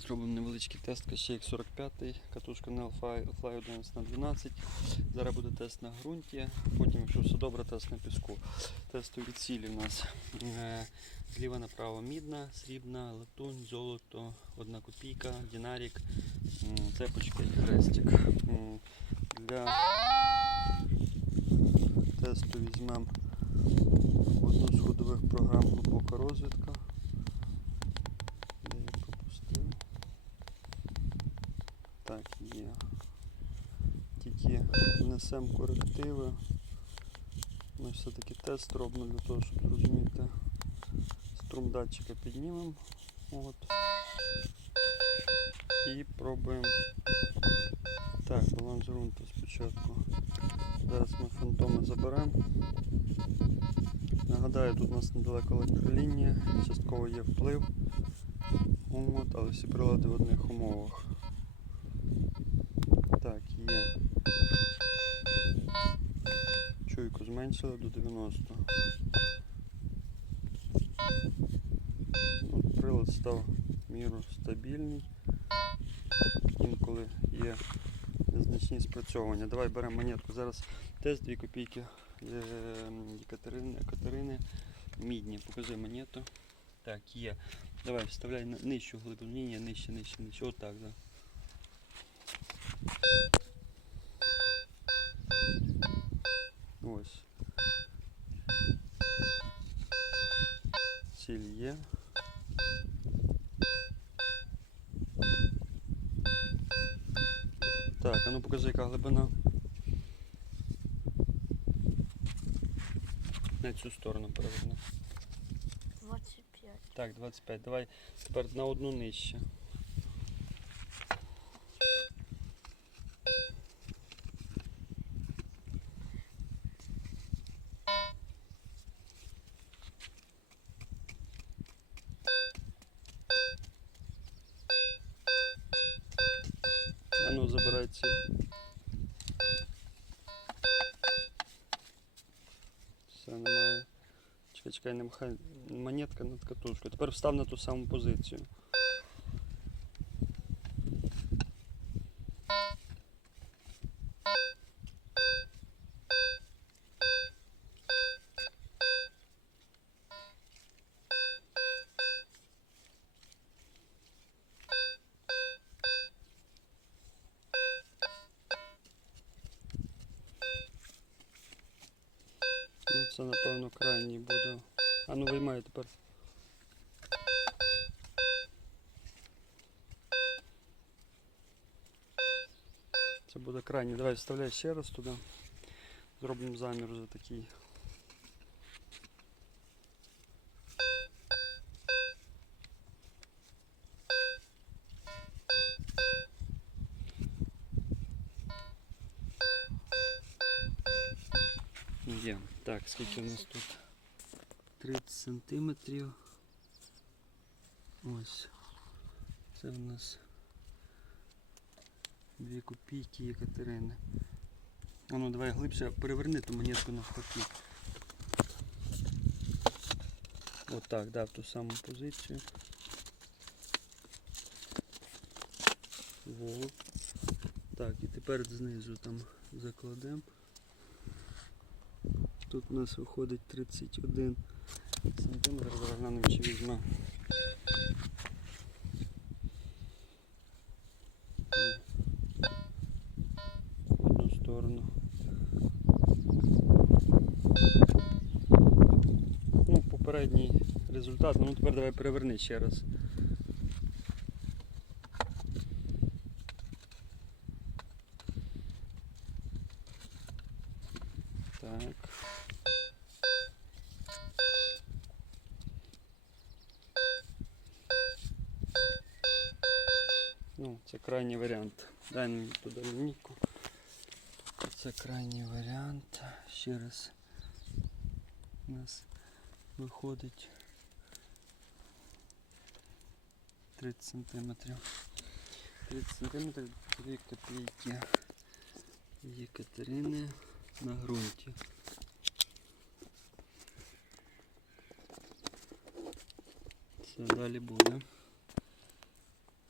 Зробимо невеличкий тест Кащейк 45, катушка на Fly 11 на 12. Зараз буде тест на ґрунті, потім, якщо все добре, тест на піску. Тестові цілі в нас е, зліва направо мідна, срібна, латунь, золото, одна копійка, динарік, цепочка і хрестик. Для тесту візьмемо одну з ходових програм глибока розвідка. Так, є. Тільки внесемо корективи. Ми все-таки тест робимо для того, щоб зрозуміти. Струм датчика піднімемо. От. І пробуємо. Так, баланс ґрунту спочатку. Зараз ми фантоми заберемо. Нагадаю, тут у нас недалеко електролінія, частково є вплив. От, але всі прилади в одних умовах. Так, є. Чуйку зменшили до 90. От, прилад став міру стабільний. Інколи є незначні спрацьовування. Давай беремо монетку. Зараз тест 2 копійки е, Катерини, Катерини. Мідні. Покажи монету. Так, є. Давай, вставляй на нижчу глибину. Нижче, нижче, нижче. Отак, да. Ось. Ціль є. Так, а ну покажи, яка глибина. На цю сторону переверни. 25. Так, 25. Давай тепер на одну нижче. Ну забирай. Все, немає. Чекай, чекай, не махай. Монетка над катушкою. Тепер встав на ту саму позицію. Це напевно крайній буде. А ну виймай тепер. Це буде крайній. Давай вставляй ще раз туди. Зробимо замір за такий. Є. Так, скільки у нас тут? 30 сантиметрів. Ось. Це у нас дві копійки Екатерини. А ну давай глибше переверни ту монетку навпаки. Отак, да, в ту саму позицію. Во. Так, і тепер знизу там закладемо. Тут у нас виходить 31 сантиметр. Зараз чи візьме. Одну сторону. Ну, попередній результат. Ну тепер давай переверни ще раз. Так. Ну, це крайній варіант. Дай мені туди лінійку. Це крайній варіант. Ще раз у нас виходить 30 сантиметрів. 30 сантиметрів, 2 копійки Єкатерини на ґрунті. Далі буде.